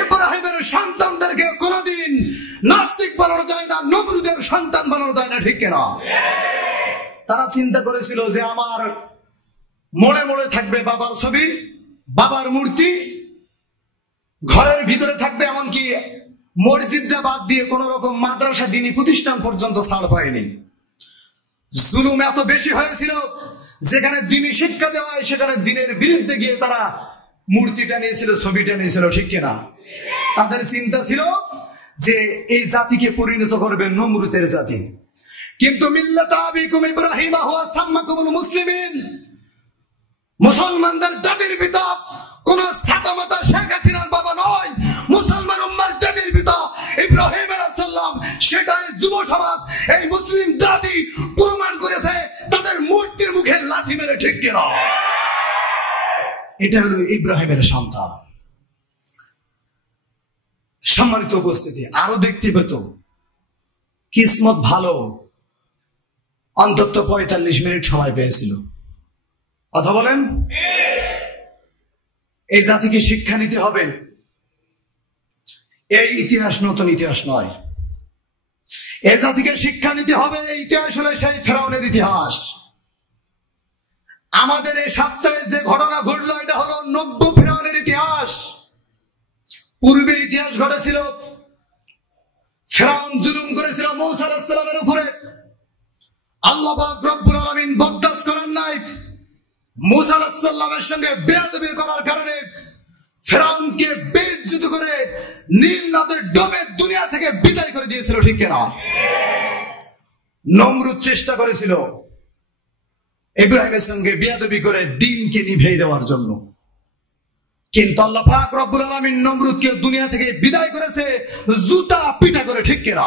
ইব্রাহিমের সন্তানদেরকে কোনোদিন নাস্তিক বানানো যায় না, নমরুদের সন্তান বানানো যায় না, ঠিক কিনা? তারা চিন্তা করেছিল যে আমার মোড়ে মোড়ে থাকবে বাবার ছবি, বাবার মূর্তি, ঘরের ভিতরে থাকবে, এমনকি মসজিদটা বাদ দিয়ে কোন রকম মাদ্রাসা দিনী প্রতিষ্ঠান পর্যন্ত ছাড় পায়নি। জুলুম এত বেশি হয়েছিল, যেখানে দিনী শিক্ষা দেওয়া হয় সেখানে দিনের বিরুদ্ধে গিয়ে তারা মূর্তিটা নিয়েছিল, ছবিটা নিয়েছিল, ঠিক কিনা? তাদের চিন্তা ছিল যে এই জাতিকে পরিণত করবে নমরুদের জাতি। কিন্তু মিল্লাতা আবিকুম ইব্রাহিম হুয়া সাম্মাকুমুল মুসলিমিন, মুসলমানদের জাতির পিতা কোন সাদামাতা শেখ হাসিনার বাবা নয়, মুসলমান উম্মার জাতির পিতা ইব্রাহিম আলাইহিস সালাম। সেটাই যুব সমাজ, এই মুসলিম জাতি প্রমাণ করেছে তাদের মূর্তির মুখে লাথি মেরে, ঠিক কিনা? এটা হলো ইব্রাহিমের সন্তান। সম্মানিত উপস্থিতি, আরো দেখতে পেত, কিসমত ভালো, অন্তত 45 মিনিট সময় পেয়েছিল। কথা বলেন, এই জাতিকে শিক্ষা নিতে হবে। এই ইতিহাস নতুন ইতিহাস নয়, এই জাতিকে শিক্ষা নিতে হবে। এই ইতিহাস হলো সেই ফেরাউনের ইতিহাস। আমাদের এই সপ্তাহে যে ঘটনা ঘটলো এটা হলো নব্য ফেরাউনের ইতিহাস। পূর্বে ইতিহাস ঘটেছিল, ফেরাউন জুলুম করেছিল মূসা আলাইহিস সালামের উপরে। আল্লাহ পাক রব্বুল আলামিন বরদাস্ত করেন নাই। মূসা আলাইহিস সালামের সঙ্গে বেয়াদবি করার কারণে ফেরাউনকে বেইজ্জত করে নীল নদের ডোবে দুনিয়া থেকে বিদায় করে দিয়েছিল, ঠিক কিনা? নমরুদ চেষ্টা করেছিল ইব্রাহিমের সঙ্গে বেয়াদবি করে দ্বীনকে নিভিয়ে দেওয়ার জন্য, কিন্তু আল্লাহ পাক রব্বুল আলামিন নমরুদকে দুনিয়া থেকে বিদায় করেছে জুতা পিটা করে, ঠিক কিনা?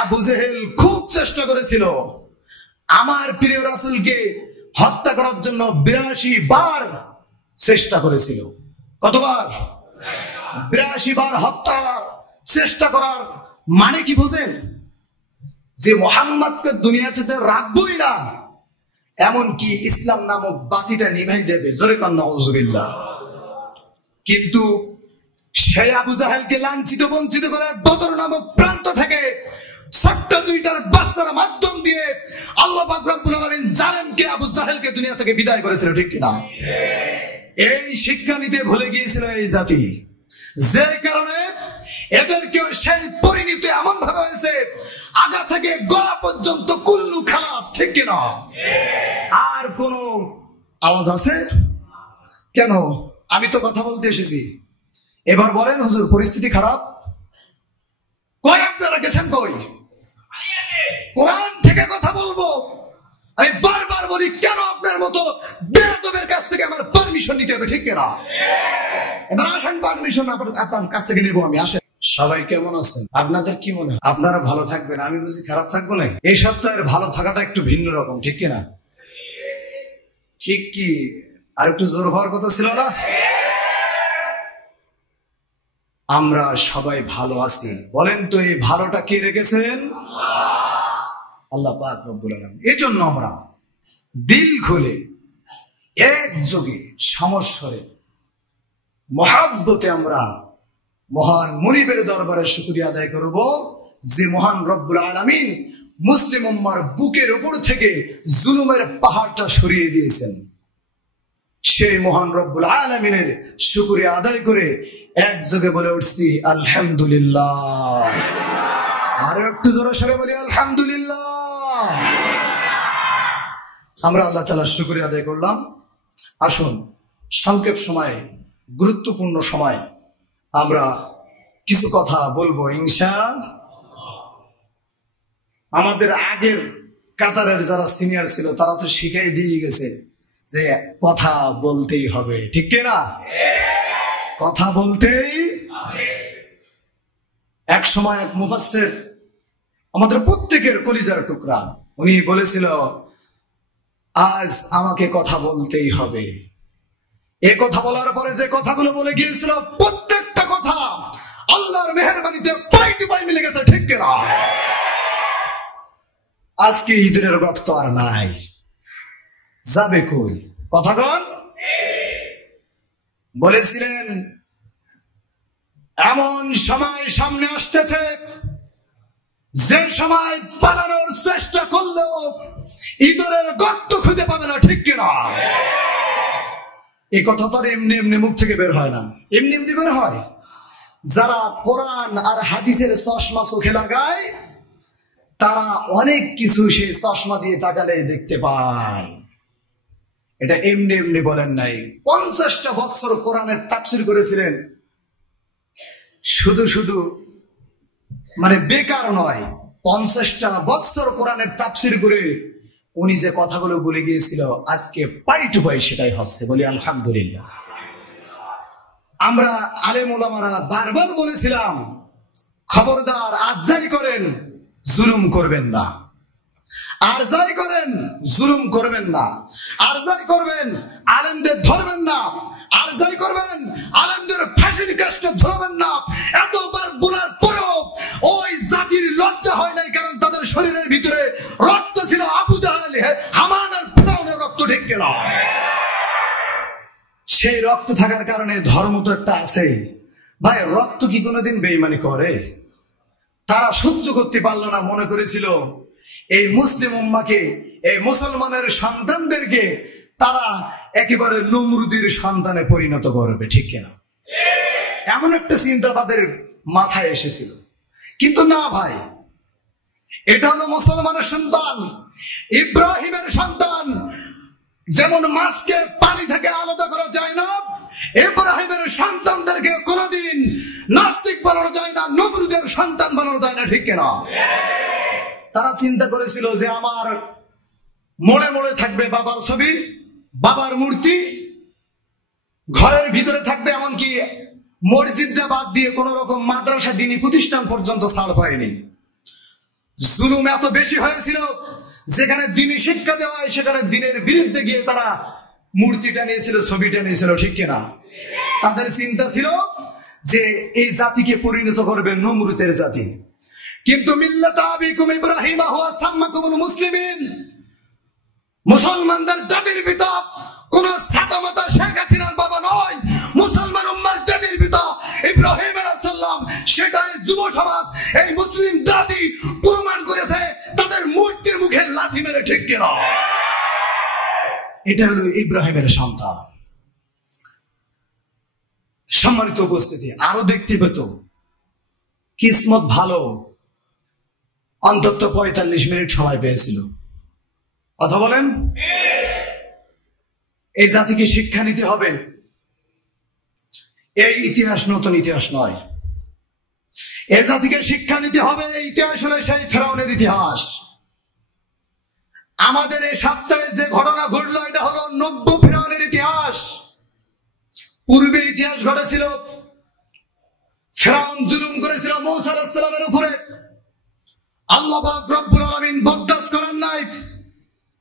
আবু জেহেল খুব চেষ্টা করেছিল আমার প্রিয় রাসূলকে হত্যা করার জন্য, 82 বার চেষ্টা করেছিল। কতবার? 82 বার হত্যার চেষ্টা করার মানে কি বুঝেন? যে মুহাম্মদকে দুনিয়াতে রাখবই না, এমনকি ইসলাম নামক বাতিটা নিভাই দেবে, জোরে কান নাউযুবিল্লাহ। কিন্তু সেই আবু জাহেলকে লাঞ্ছিত বঞ্চিত করে বদর নামক প্রান্ত থেকে ছোট্ট দুইটার বাচ্চার মাধ্যম দিয়ে আল্লাহ পাক রব্বুল আলামিন জালেমকে আবু জাহেলকে দুনিয়া থেকে বিদায় করেছিল, ঠিক কিনা? এই শিক্ষা নিতে ভুলে গিয়েছিল এই জাতি, যে কারণে এদেরকেও সেই পরিণতি এমন ভাবে হয়েছে আগা থেকে গলা পর্যন্ত কুল্লু খালাস, ঠিক কিনা? আর কোন আওয়াজ আছে কেন? আমি তো কথা বলতে এসেছি। এবার বলেন হুজুর, পরিস্থিতি খারাপ কই? আপনারা গেছেন কই? কোরআন থেকে কথা বলবো। আমি বারবার বলি, কেন আপনার মতো বেয়াদবের কাছ থেকে আমার পারমিশন নিতে হবে, ঠিক কিনা? এবার আসেন, পারমিশন আপনার কাছ থেকে নেবো আমি। আসেন। সবাই কেমন আছেন? আপনাদের কি মনে হয় আপনারা ভালো থাকবেন? আমি বুঝি খারাপ থাকবো নাকি? এই সপ্তাহের ভালো থাকাটা একটু ভিন্ন রকম, ঠিক কিনা? ঠিক কি? আর একটু জোর হওয়ার কথা ছিল না? আমরা সবাই ভালো আছি। বলেন তো এই ভালোটা কে রেখেছেন? আল্লাহ পাক রব্বুল আলামিন। এই জন্য আমরা দিল খুলে একযোগে সমস্বরে মহাব্বতে আমরা মহান মুনিবের দরবারে শুকরিয়া আদায় করব, যে মহান রব্বুল আলামিন মুসলিম উম্মার বুকের উপর থেকে জুলুমের পাহাড়টা সরিয়ে দিয়েছেন। সেই মহান রব্বুল আলামিনের শুকরিয়া আদায় করে একযোগে বলে উঠছি আলহামদুলিল্লাহ। আর একটু জোরে সরে বলি আলহামদুলিল্লাহ। আমরা আল্লাহ তাআলার শুকরিয়া আদায় করলাম। আসুন, সংক্ষেপ সময়ে, গুরুত্বপূর্ণ সময় আমরা কিছু কথা বলবো ইনশাআল্লাহ। আমাদের আগের কাতারের যারা সিনিয়র ছিল তারা তো শিখাই দিয়ে গেছে যে কথা বলতেই হবে, ঠিক কিনা? কথা বলতেই। এক সময় এক মুফাসসির, আমাদের প্রত্যেকের কলিজার টুকরা, উনি বলেছিল আজ আমাকে কথা বলতেই হবে। এ কথা বলার পরে যে কথাগুলো বলে গিয়েছিল প্রত্যেকটা কথা আল্লাহর মেহেরবানিতে পাই টু পাই মিলে গেছে, ঠিক কিনা? আজকে ঈদের রক্ত আর নাই, যাবে কই? কথাগণ বলেছিলেন এমন সময় সামনে আসতেছে যে সময় পালানোর চেষ্টা করলেও ইঁদুরের গর্ত খুঁজে পাবে না, ঠিক কিনা? এই কথা তো আর এমনি এমনি মুখ থেকে বের হয় না, এমনি এমনি বের হয়। যারা কোরআন আর হাদিসের চশমা চোখে লাগায় তারা অনেক কিছু সেই চশমা দিয়ে তাকালে দেখতে পায়। এটা এমনি এমনি বলেন নাই। 50টা বছর কোরআনের তাফসীর করেছিলেন, শুধু শুধু মানে বেকার নয়, 50টা বছর কোরআনের তাফসীর করে উনি যে কথাগুলো বলে গিয়েছিল আজকে পাই টু পাই সেটাই হচ্ছে, বলি আলহামদুলিল্লাহ। আমরা আলেম ওলামারা বারবার বলেছিলাম, খবরদার আজ যাই করেন জুলুম করবেন না, আর যাই করেন জুলুম করবেন না, আর যাই করবেন আলেমদের ধরবেন না, আর যাই করবেন আলেমদের ফাঁসির কাজটা ঝোলাবেন না। এতবার বলার পরেও ওই জাতির লজ্জা হয় নাই, কারণ তাদের শরীরের ভিতরে রক্ত ছিল আবু জাহেল, হামান আর ফিরআউনের রক্ত, ঠিক গেল। সেই রক্ত থাকার কারণে ধর্ম তো একটা আছে ভাই। রক্ত কি কোনোদিন বেঈমানি করে? তারা সহ্য করতে পারলো না, মনে করেছিল এই মুসলিম উম্মাকে, এই মুসলমানের সন্তানদেরকে তারা একেবারে নমরুদের সন্তানে পরিণত করবে, ঠিক কিনা? এমন একটা চিন্তা তাদের মাথায় এসেছিল। কিন্তু না ভাই, এটা হলো মুসলমানের সন্তান, ইব্রাহিমের সন্তান। যেমন মাছকে পানি থেকে আলাদা করা যায় না, ইব্রাহিমের সন্তানদেরকে কোনোদিন নাস্তিক বানানো যায় না, নমরুদের সন্তান বানানো যায় না, ঠিক কিনা? তারা চিন্তা করেছিল যে আমার মোড়ে মোড়ে থাকবে বাবার ছবি, বাবার মূর্তি, ঘরের ভিতরে থাকবে, এমনকি মসজিদটা বাদ দিয়ে কোন রকম মাদ্রাসা দ্বীনি প্রতিষ্ঠান পর্যন্ত ছাড় পায়নি। জুলুম এত বেশি হয়েছিল, যেখানে দ্বীনি শিক্ষা দেওয়া হয় সেখানে দ্বীনের বিরুদ্ধে গিয়ে তারা মূর্তিটা নিয়েছিল, ছবিটা নিয়েছিল, ঠিক কিনা? তাদের চিন্তা ছিল যে এই জাতিকে পরিণত করবে নমরুদের জাতি। কিন্তু মিল্লাতা আবিকুম ইব্রাহিম হুয়া সাম্মাকুমুল মুসলিমিন, মুসলমানদের জাতির পিতা কোন সাদামাতা শেখ হাসিনার বাবা নয়, মুসলমান উম্মার জাতির পিতা ইব্রাহিম আলাইহিস সালাম। সেটাই যুব সমাজ, এই মুসলিম জাতি প্রমাণ করেছে তাদের মূর্তির মুখে লাথি মেরে, ঠিক কিনা? এটা হলো ইব্রাহিমের সন্তান। সম্মানিত উপস্থিতি, আরো দেখতে পেত, কিসমত ভালো, অন্তত 45 মিনিট সময় পেয়েছিল। কথা বলেন। এই জাতিকে শিক্ষা নিতে হবে। এই ইতিহাস নতুন ইতিহাস নয়, এই জাতিকে শিক্ষা নিতে হবে। এই ইতিহাস হলো সেই ফেরাউনের ইতিহাস। আমাদের এই সপ্তাহে যে ঘটনা ঘটলো এটা হলো নব্য ফেরাউনের ইতিহাস। পূর্বে ইতিহাস ঘটেছিল, ফেরাউন জুলুম করেছিল মূসা আলাইহিস সালামের উপরে। আল্লাহ পাক রব্বুল আলামিন বরদাস্ত করেন নাই।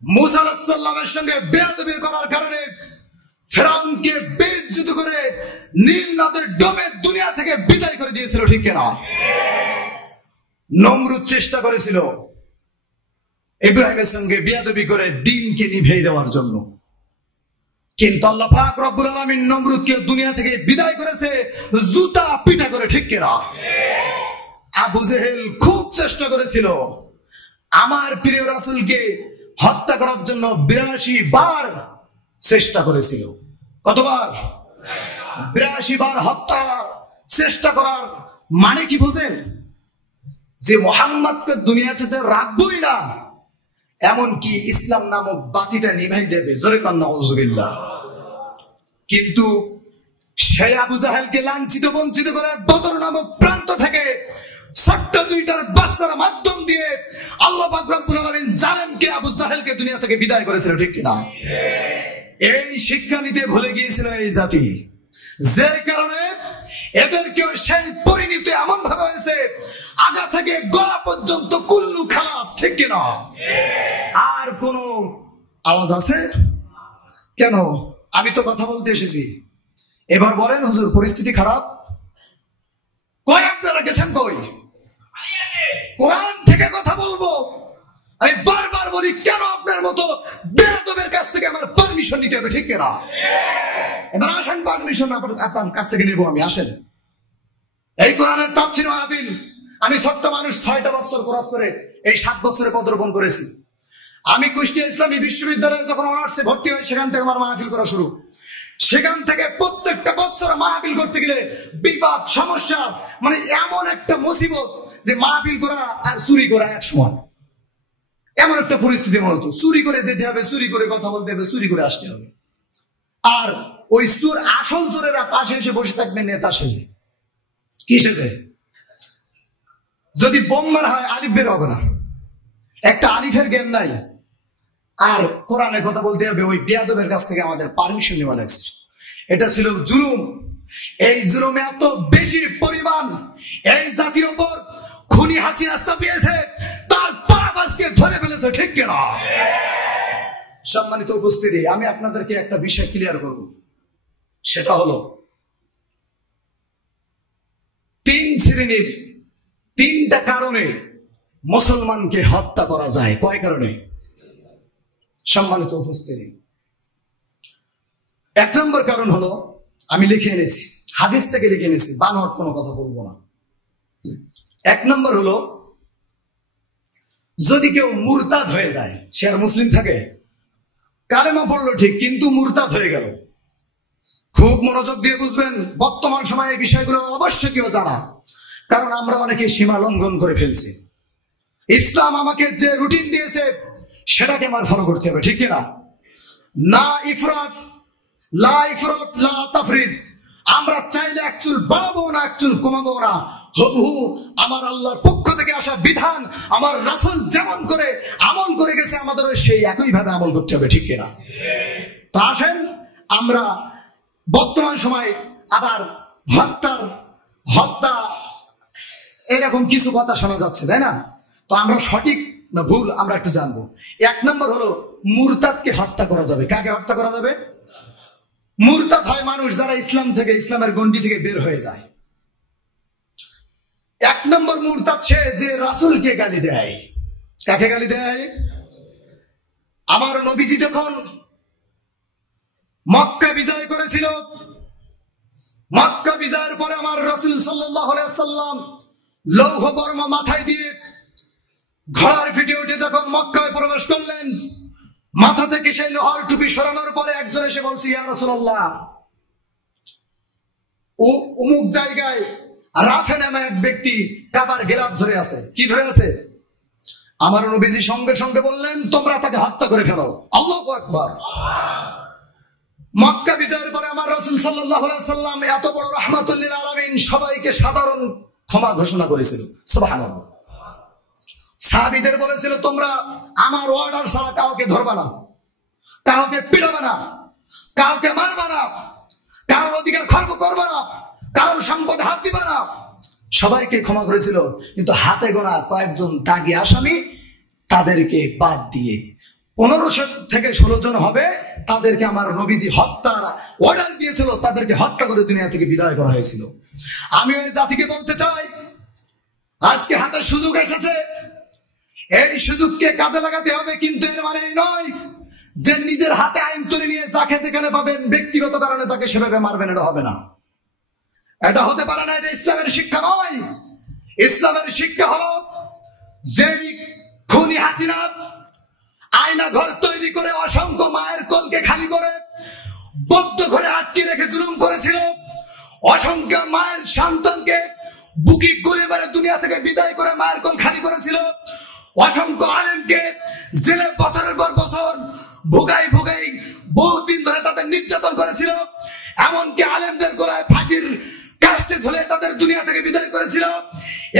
মূসা আলাইহিস সালামের সঙ্গে বেয়াদবি করার কারণে ফেরাউনকে বেইজ্জত করে নীল নদের ডোবে দুনিয়া থেকে বিদায় করে দিয়েছিল, ঠিক কিনা? নমরুদ চেষ্টা করেছিল ইব্রাহিমের সঙ্গে বেয়াদবি করে দ্বীনকে নিভিয়ে দেওয়ার জন্য, কিন্তু আল্লাহ পাক রব্বুল আলামিন নমরুদকে দুনিয়া থেকে বিদায় করেছে জুতা পিটা করে, ঠিক কিনা? আবু জেহেল খুব চেষ্টা করেছিল আমার প্রিয় রাসূলকে হত্যা করার জন্য, 82 বার চেষ্টা করেছিল। কতবার? 82 বার হত্যার চেষ্টা করার মানে কি বুঝেন? যে মুহাম্মদকে দুনিয়া থেকে রাখবই না, এমনকি ইসলাম নামক বাতিটা নিভাই দেবে, জোরে কান্না নাউজুবিল্লাহ। কিন্তু সেই আবু জাহেলকে লাঞ্ছিত বঞ্চিত করার বদর নামক প্রান্ত থেকে ছোট্ট দুইটার বাচ্চার মাধ্যম দিয়ে আল্লাহ পাক রব্বুল আলামিন জালেমকে আবু জাহেলকে দুনিয়া থেকে বিদায় করেছিল, ঠিক কিনা? এই শিক্ষা নিতে ভুলে গিয়েছিল এই জাতি, যে কারণে এদেরকেও সেই পরিণতি এমন ভাবে হয়েছে আগা থেকে গলা পর্যন্ত কুল্লু খালাস, ঠিক কিনা? আর কোন আওয়াজ আছে কেন? আমি তো কথা বলতে এসেছি। এবার বলেন হুজুর, পরিস্থিতি খারাপ? কই আপনারা গেছেন? কই? কোরআন থেকে কথা বলবো। আমি বারবার বলি, কেন আপনার মতো বেয়াদবের কাছ থেকে আমার পারমিশন নিতে হবে, ঠিক কিনা? এবার আসেন, পারমিশন আপনার কাছ থেকে নেবো আমি। আসেন, এই কোরআনের তাফসীর মাহফিল আমি ছোট্ট মানুষ 6টা বছর কোর্স করে এই 7 বছরে পদার্পণ করেছি। আমি কুষ্টিয়া ইসলামী বিশ্ববিদ্যালয়ে যখন অনার্সে ভর্তি হই সেখান থেকে আমার মাহফিল করা শুরু। সেখান থেকে প্রত্যেকটা বছর মাহফিল করতে গেলে বিবাদ সমস্যা, মানে এমন একটা মুসিবত যে মাহফিল করা আর চুরি করা এক সমান। এমন একটা পরিস্থিতি মনে হতো, চুরি করে যেতে হবে, চুরি করে কথা বলতে হবে, চুরি করে আসতে হবে। আর ওই চোর আসল চোরেরা পাশে এসে বসে থাকবে নেতা সেজে। কি সেজে? যদি বোম মারা হয় আলিফ বের হবে না, একটা আলিফের জ্ঞান নাই। আর কোরআনের কথা বলতে হবে ওই বেয়াদবের কাছ থেকে আমাদের পারমিশন নেওয়া লাগছে। এটা ছিল জুলুম। এই জুলুমে এত বেশি পরিমাণ এই জাতির উপর খুনি হাসিনা চাপিয়েছে, তার পাপ আজকে ধরে ফেলেছে, ঠিক কিনা? সম্মানিত উপস্থিতি, আমি আপনাদেরকে একটা বিষয় ক্লিয়ার করব। সেটা হলো 3 শ্রেণীর 3টা কারণে মুসলমানকে হত্যা করা যায়। কয় কারণে? সম্মানিত উপস্থিতি, 1 নম্বর কারণ হলো, আমি লিখে এনেছি, হাদিস থেকে লিখে এনেছি, বানোয়াট কোনো কথা বলবো না। 1 নম্বর হলো, যদি কেউ মুরতাদ হয়ে যায়, সে আর মুসলিম থাকে, কালেমা পড়লো ঠিক কিন্তু মুরতাদ হয়ে গেল। খুব মনোযোগ দিয়ে বুঝবেন, বর্তমান সময়ে এই বিষয়গুলো অবশ্যই কেউ জানা, কারণ আমরা অনেকে সীমা লঙ্ঘন করে ফেলছি। ইসলাম আমাকে যে রুটিন দিয়েছে সেটাকে আমার ফলো করতে হবে, ঠিক কিনা? না ইফরাত, লা ইফরাত লা তাফরিদ। আমরা চাইলে এক চুল বাড়াবো না, এক চুল কমাবো না। হুবহু আমার আল্লাহর পক্ষ থেকে আসা বিধান, আমার রাসূল যেমন করে আমল করে গেছে আমাদেরও সেই একই ভাবে আমল করতে হবে, ঠিক কিনা? তা আসেন, আমরা বর্তমান সময় আবার হত্যা এরকম কিছু কথা শোনা যাচ্ছে, তাই না? তো আমরা সঠিক না ভুল আমরা একটু জানবো। 1 নম্বর হলো, মুরতাদকে হত্যা করা যাবে। কাকে হত্যা করা যাবে? মুরতাদ হয় মানুষ যারা ইসলাম থেকে, ইসলামের গণ্ডি থেকে বের হয়ে যায়। 1 নম্বর মুরতাদ সে যে রাসূলকে গালি দেয়। কাকে গালি দেয়? আমার নবীজি যখন মক্কা বিজয় করেছিল, মক্কা বিজয়ের পরে আমার রাসূল সাল্লাল্লাহু আলাইহি ওয়াসাল্লাম লৌহ বর্ম মাথায় দিয়ে ঘোড়ার পিঠে উঠে যখন মক্কায় প্রবেশ করলেন, মাথা থেকে সেই লোহার টুপি সরানোর পরে একজন এসে বলছে, ইয়া রাসূলুল্লাহ, অমুক জায়গায় রাফে নামে এক ব্যক্তি কাবার গেলাফ ধরে আছে। কি ধরে আছে? আমার নবীজি সঙ্গে সঙ্গে বললেন, তোমরা তাকে হত্যা করে ফেলো। আল্লাহু আকবার। মক্কা বিজয়ের পরে আমার রাসূল সাল্লাল্লাহু আলাইহি ওয়াসাল্লাম এত বড় রাহমাতুল লিল আলামিন সবাইকে সাধারণ ক্ষমা ঘোষণা করেছিল। সুবহানাল্লাহ। সাহাবীদের বলেছিল, তোমরা আমার অর্ডার ছাড়া কাউকে ধরবা না, কাউকে পিটাবে না, কাউকে মারবা না, কারোর অধিকার খর্ব করবা না, কারোর সম্পদ হাত দিবা না। সবাইকে ক্ষমা করেছিল, কিন্তু হাতে গোনা কয়েকজন দাগী আসামি, তাদেরকে বাদ দিয়ে 1500 থেকে 16 জন হবে, তাদেরকে আমার নবীজি হত্যার অর্ডার দিয়েছিল, তাদেরকে হত্যা করে দুনিয়া থেকে বিদায় করা হয়েছিল। আমি ওই জাতিকে বলতে চাই, আজকে হাতে সুযোগ এসেছে, এই সুযোগকে কাজে লাগাতে হবে। কিন্তু এর মানে নয় যে নিজের হাতে আইন তুলে নিয়ে যাকে যেখানে পাবেন ব্যক্তিগত কারণে তাকে সেভাবে মারবেন, এটা হবে না, এটা হতে পারে না। এটা ইসলামের শিক্ষা নয়। ইসলামের শিক্ষা হলো, যে খুনি হাসিনা আয়না ঘর তৈরি করে অসংখ্য মায়ের কোলকে খালি করে বদ্ধ ঘরে আটকে রেখে জুলুম করেছিল, অসংখ্য মায়ের সন্তানকে বুকি গুলি মেরে দুনিয়া থেকে বিদায় করে মায়ের কোল খালি করেছিল, অসংখ্য আলেমকে জেলে বছরের পর বছর ভোগাই বহুদিন ধরে তাদের নির্যাতন করেছিল, এমনকি আলেমদের গলায় ফাঁসির কাস্টে ঝুলে তাদের দুনিয়া থেকে বিদায় করেছিল।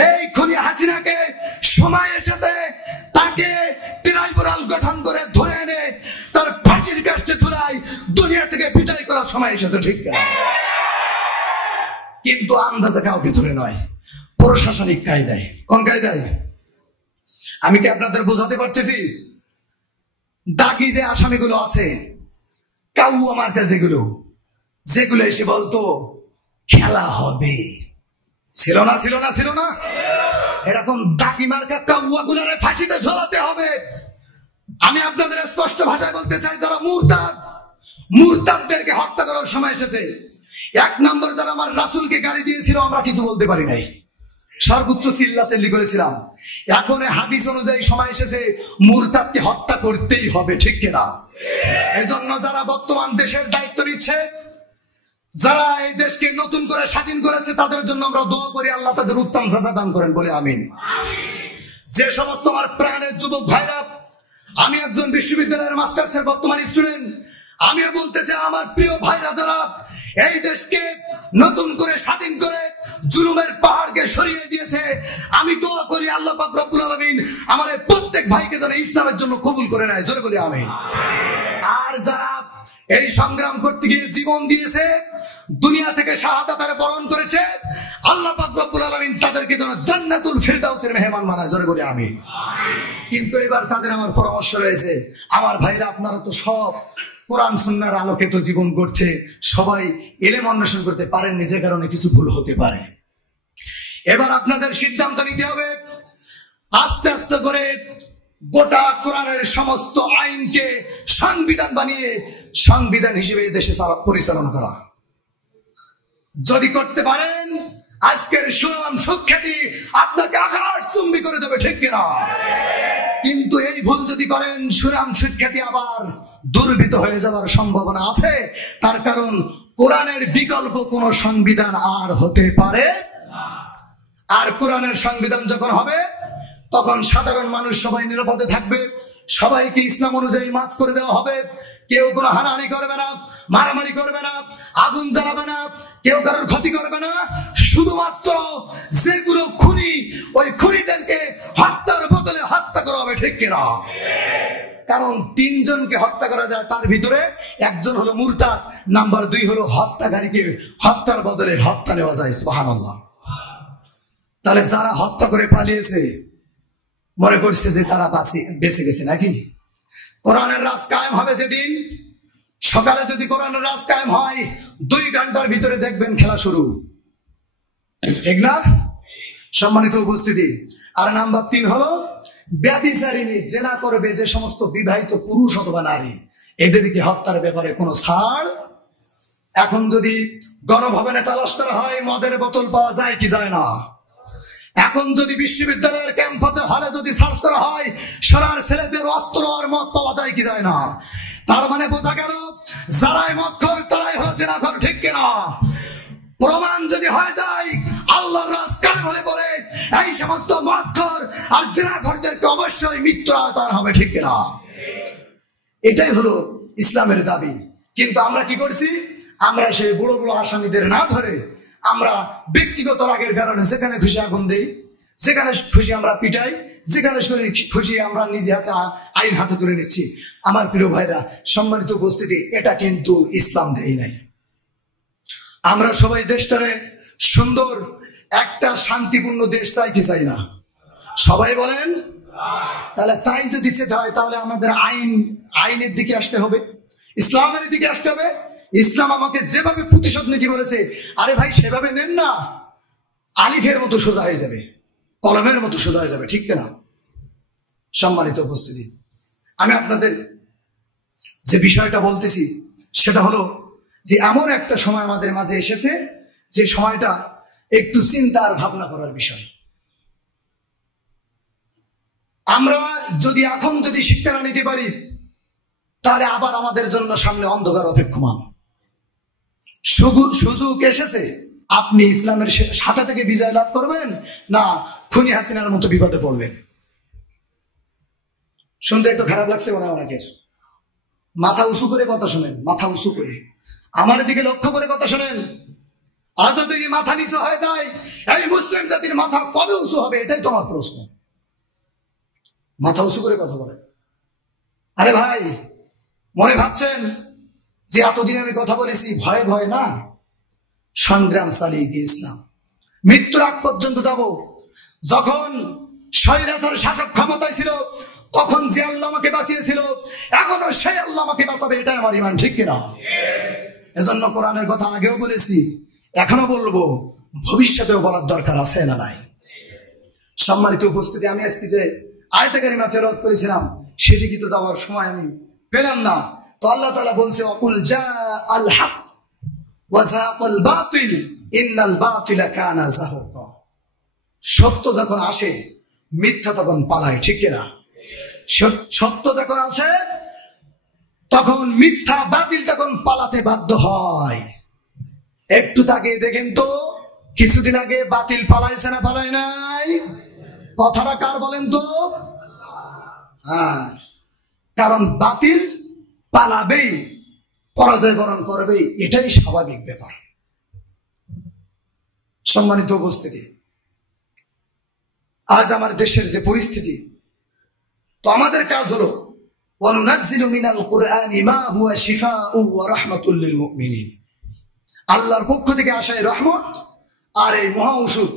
এই খুনি হাসিনাকে সময় এসেছে তাকে ট্রাইব্যুনাল গঠন করে ধরে এনে তার ফাঁসির কাস্টে ঝুলাই দুনিয়া থেকে বিদায় করার সময় এসেছে, ঠিক কিনা? কিন্তু আন্দাজে কাউকে ধরে নয়, প্রশাসনিক কায়দায়। কোন কায়দায়? আমি কি আপনাদের বোঝাতে পারতেছি? দাগি যে আসামিগুলো আছে, কাউ আমার কাছে যেগুলো এসে বলতো খেলা হবে, ছিল না এরকম দাগি মার্কা কাউয়া গুলারে ফাঁসিতে ঝোলাতে হবে। আমি আপনাদের স্পষ্ট ভাষায় বলতে চাই, যারা মুরতাদদেরকে হত্যা করার সময় এসেছে। এক নম্বর যারা আমার রাসূলকে গালি দিয়েছিল আমরা কিছু বলতে পারি নাই, সর্বোচ্চ চিল্লাচিল্লি করেছিলাম। এখন হাদিস অনুযায়ী সময় এসেছে মুরতাদকে হত্যা করতেই হবে, ঠিক কিনা? এজন্য যারা বর্তমান দেশের দায়িত্ব নিচ্ছে, যারা এই দেশকে নতুন করে স্বাধীন করেছে, তাদের জন্য আমরা দোয়া করি আল্লাহ তাদের উত্তম সাজা দান করেন বলে আমিন। যে সমস্ত আমার প্রাণের যুবক ভাইরা, আমি একজন বিশ্ববিদ্যালয়ের মাস্টার্সের বর্তমান স্টুডেন্ট, আমিও বলতে চাই আমার প্রিয় ভাইরা যারা এই দেশকে নতুন করে স্বাধীন করে জুলুমের পাহাড়কে সরিয়ে দিয়েছে, আমি দোয়া করি আল্লাহ পাক রব্বুল আলামিন আমাদের প্রত্যেক ভাইকে যেন ইসলামের জন্য কবুল করে নেয়, জোরে বলি আমিন। আর যারা এই সংগ্রাম করতে গিয়ে জীবন দিয়েছে, দুনিয়া থেকে শাহাদাতের বরণ করেছে, আল্লাহ পাক রব্বুল আলামিন তাদেরকে যেন জান্নাতুল ফিরদাউসের মেহমান বানায়, জোরে বলি আমিন। কিন্তু এবার তাদের আমার পরামর্শ রয়েছে, আমার ভাইরা আপনারা তো সব কোরআন সুন্নাহর আলোকে তো জীবন করছে, সবাই ইলম অন্বেষণ করতে পারেননি, যে কারণে কিছু ভুল হতে পারে। এবার আপনাদের সিদ্ধান্ত নিতে হবে আস্তে আস্তে করে গোটা কোরআনের সমস্ত আইনকে সংবিধান বানিয়ে সংবিধান হিসেবে দেশে পরিচালনা করা। যদি করতে পারেন, আজকের সুনাম সুখ্যাতি আপনাকে আঘাত চুম্বি করে দেবে, ঠিক কিনা? কিন্তু এই ভুল যদি করেন, সুনাম সুখ্যাতি আবার দুর্বৃত হয়ে যাওয়ার সম্ভাবনা আছে। তার কারণ কোরআনের বিকল্প কোন সংবিধান আর হতে পারে না। আর কোরআনের সংবিধান যখন হবে, তখন সাধারণ মানুষ সবাই নিরাপদে থাকবে, সবাইকে ইসলাম অনুযায়ী মাফ করে দেওয়া হবে, কেউ কোনো হানাহানি করবে না, মারামারি করবে না, আগুন জ্বালাবে না, কেউ কারোর ক্ষতি করবে না। শুধুমাত্র যেগুলো খুনি, ওই খুনিদেরকে হত্যার বদলে হত্যা করা হবে, ঠিক কিনা? কারণ 3 জনকে হত্যা করা যায়, তার ভিতরে একজন হলো মুরতাদ, নাম্বার 2 হলো হত্যাকারীকে হত্যার বদলে হত্যা নেওয়া যায়, সুবহানাল্লাহ। তাহলে যারা হত্যা করে পালিয়েছে মনে করছে যে তারা বেঁচে গেছে নাকি? কোরআনের রাজ কায়েম হবে যেদিন, সকালে যদি কোরআনের রাজ কায়েম হয়, 2 ঘন্টার ভিতরে দেখবেন খেলা শুরু, ঠিক না? সম্মানিত উপস্থিতি। আর নাম্বার 3 হলো ব্যভিচারিণী, জেনা করবে যে সমস্ত বিবাহিত পুরুষ অথবা নারী, এদেরকে হত্যার ব্যাপারে কোনো ছাড়। এখন যদি গণভবনে তালাশ করা হয়, মদের বোতল পাওয়া যায় কি যায় না? এখন যদি বিশ্ববিদ্যালয়ের ক্যাম্পাসে হলে যদি সার্চ করা হয়, সোনার ছেলেদের অস্ত্র আর মদ পাওয়া যায় কি যায় না? তার মানে বোঝা গেল যারাই মদ খায় তারাই হলো জেনাখোর, ঠিক কিনা? প্রমাণ যদি হয়ে যায়, আল্লাহর রাজ কায়েম হলে পরে এই সমস্ত মদখোর আর জেনাখোরদেরকে অবশ্যই মৃত্যুর আওতায় হবে, ঠিক কিনা? এটাই হলো ইসলামের দাবি। কিন্তু আমরা কি করছি? আমরা সেই বড় বড় আসামিদের না ধরে আমরা ব্যক্তিগত রাগের কারণে যেখানে খুশি আগুন দেই, যেখানে খুশি আমরা পিটাই, যেখানে খুশি আমরা নিজে হাতে আইন হাতে তুলে নিচ্ছি। আমার প্রিয় ভাইরা, সম্মানিত উপস্থিতি, এটা কিন্তু ইসলাম দেয় নাই। আমরা সবাই দেশটারে সুন্দর একটা শান্তিপূর্ণ দেশ চাই কি চাই না? সবাই বলেন। তাহলে তাই যদি সেটা হয়, তাহলে আমাদের আইনের দিকে আসতে হবে, ইসলামের দিকে আসতে হবে। ইসলাম আমাকে যেভাবে প্রতিশোধ নিতে বলেছে, আরে ভাই সেভাবে নেন না, আলিফের মতো সোজা হয়ে যাবে, কলমের মতো সোজা হয়ে যাবে, ঠিক কিনা? সম্মানিত উপস্থিতি, আমি আপনাদের যে বিষয়টা বলতেছি সেটা হলো যে এমন একটা সময় আমাদের মাঝে এসেছে, যে সময়টা একটু চিন্তা আর ভাবনা করার বিষয়। আমরা যদি এখন শিক্ষা না নিতে পারি, তাহলে আবার আমাদের জন্য সামনে অন্ধকার অপেক্ষমান। সুযোগ এসেছে, আপনি ইসলামের সাথে থেকে বিজয় লাভ করবেন, না খুনি হাসিনার মতো বিপদে পড়বেন। শুনতে একটু খারাপ লাগছে মনে হয় অনেকের। মাথা উঁচু করে কথা শোনেন, মাথা উঁচু করে আমার দিকে লক্ষ্য করে কথা শোনেন। আজ যদি মাথা নিচু হয়ে যায়, এই মুসলিম জাতির মাথা কবে উঁচু হবে? এটাই তোমার প্রশ্ন। মাথা উঁচু করে কথা বলেন। আরে ভাই, মনে ভাবছেন যে এতদিন আমি কথা বলেছি ভয়ে ভয়ে? না, সংগ্রাম চালিয়ে গিয়েছিলাম, মৃত্যুর আগ পর্যন্ত যাব। যখন স্বৈরাচার শাসক ক্ষমতায় ছিল, তখন যে আল্লাহ আমাকে বাঁচিয়েছিল, এখনো সেই আল্লাহ আমাকে বাঁচাবে, এটাই আমার ঈমান, ঠিক কিনা? এজন্য কোরআনের কথা আগেও বলেছি, এখনো বলবো, ভবিষ্যতেও বলার দরকার আছে না নাই? সম্মানিত উপস্থিতি, আমি আজকে যে আয়াতে কারিমা তেলাওয়াত করেছিলাম, সেদিকে তো যাওয়ার সময় আমি পেলাম না। তো আল্লাহ তাআলা বলছে, অকুল জা আল হক ওয়াযাকাল বাতিল ইন্নাল বাতিলা কানা যাহুকা। সত্য যখন আসে মিথ্যা তখন পালায়, ঠিক কিনা? সত্য যখন আসে তখন মিথ্যা বাতিল তখন পালাতে বাধ্য হয়। একটু তাকে দেখেন তো, কিছুদিন আগে বাতিল পালাইছে না পালায় নাই? কথাটা কার বলেন তো? হ্যাঁ, কারণ বাতিল পালাবেই, পরাজয় বরণ করবেই, এটাই স্বাভাবিক ব্যাপার। সম্মানিত উপস্থিতি, আজ আমার দেশের যে পরিস্থিতি, তো আমাদের কাজ হলো ওয়ানুনাজ্জিলু মিনাল কুরআনি মা হুয়া শিফাউ ওয়া রাহমাতুল লিল মুমিনিন। আল্লাহর পক্ষ থেকে আসা এই রহমত আর এই মহা ঔষধ,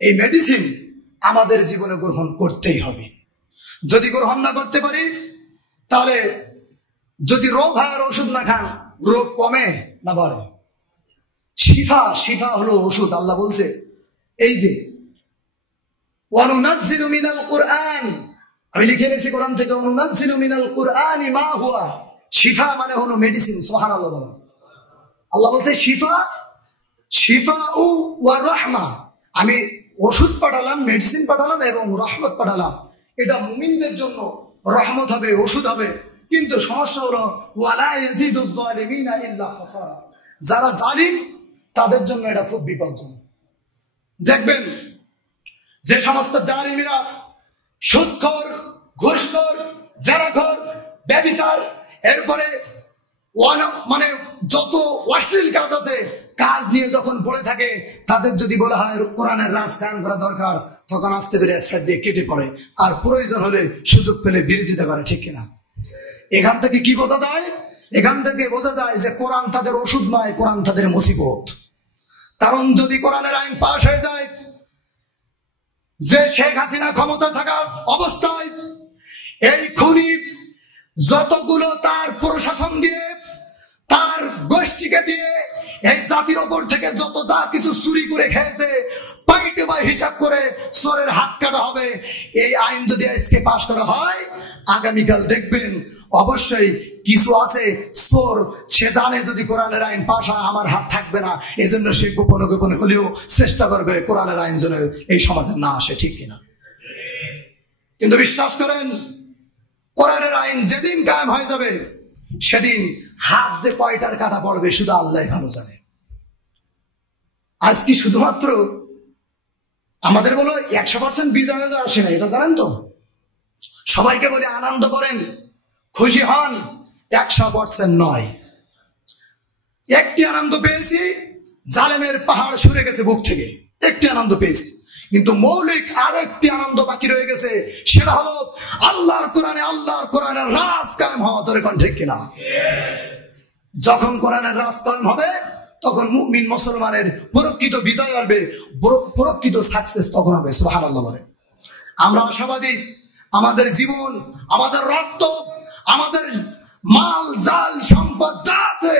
এই মেডিসিন আমাদের জীবনে গ্রহণ করতেই হবে। যদি গ্রহণ না করতে পারি, তাহলে যদি রোগ হয় আর ওষুধ না খান, রোগ কমে না বাড়ে? শিফা হলো ওষুধ। আল্লাহ বলছে এই যে ওয়ানুনাজ্জিলু মিনাল কুরআন, আমি লিখে এনেছি কোরআন থেকে, ওয়ানুনাজ্জিলু মিনাল কুরআনি মা হুয়া শিফা, মানে হলো মেডিসিন। সুবহানাল্লাহ বলেন। আল্লাহ বলছে শিফা ও ওয়া রাহমা, আমি ওষুধ পাঠালাম, মেডিসিন পাঠালাম এবং রহমত পাঠালাম। এটা মুমিনদের জন্য রহমত হবে, ওষুধ হবে। কিন্তু সমস্যা হলো ওয়ালা ইয়াজিদুজ জালিমিনা ইল্লা খাসারা, যারা জালিম তাদের জন্য এটা খুব বিপজ্জনক। দেখবেন যে সমস্ত জালিমেরা সুদখোর, ঘুষখোর, জারাখোর, ব্যভিচার, এরপরে মানে যত অশ্লীল কাজ আছে, কাজ নিয়ে যখন পড়ে থাকে, তাদের যদি বলা হয় কোরআনের রাজ কায়েম করা দরকার, তখন আস্তে করে এক সাইড দিয়ে কেটে পড়ে, আর প্রয়োজন হলে সুযোগ পেলে বিরোধিতা করে, ঠিক কিনা? এখান থেকে কি বোঝা যায়? এখান থেকে বোঝা যায় যে কোরআন তাদের ওষুধ নয়, কোরআন তাদের মুসিবত। কারণ যদি কোরআনের আইন পাশ হয়ে যায়, যে শেখ হাসিনা ক্ষমতা থাকা অবস্থায় এই খুনি যতগুলো তার প্রশাসন দিয়ে, তার গোষ্ঠীকে দিয়ে, এই জাতির ওপর থেকে যত যা কিছু চুরি করে খেয়েছে, পাইটে বাই হিসাব করে চোরের হাত কাটা হবে। এই আইন যদি আজকে পাশ করা হয়, আগামীকাল দেখবেন অবশ্যই কিছু আছে চোর, সে জানে যদি কোরআনের আইন পাশ হয় আমার হাত থাকবে না, এজন্য সে গোপনে গোপনে হলেও চেষ্টা করবে কোরআনের আইন যেন এই সমাজে না আসে, ঠিক কিনা? কিন্তু বিশ্বাস করেন, কোরআনের আইন যেদিন কায়েম হয়ে যাবে, সেদিন হাত যে কয়টার কাটা পড়বে শুধু আল্লাহ ভালো জানে। আজ কি শুধুমাত্র আমাদের বলো 100% বিজয় আসে না, এটা জানেন তো? সবাইকে বলে আনন্দ করেন, খুশি হন, 100% নয়। একটি আনন্দ পেয়েছি, জালেমের পাহাড় সরে গেছে বুক থেকে, একটি আনন্দ পেয়েছি। কিন্তু মৌলিক আর একটি আনন্দ বাকি রয়ে গেছে, সেটা হলো আল্লাহর কোরআনের রাজ কায়েম হওয়া, যেরকম, ঠিক কিনা? যখন কোরআনের রাজ কায়েম হবে, তখন মুমিন মুসলমানের প্রকৃত বিজয় আসবে, প্রকৃত সাকসেস তখন হবে। সুবহানাল্লাহ বলে। আমরা আশাবাদী, আমাদের জীবন, আমাদের রক্ত, আমাদের মাল জাল সম্পদ যা আছে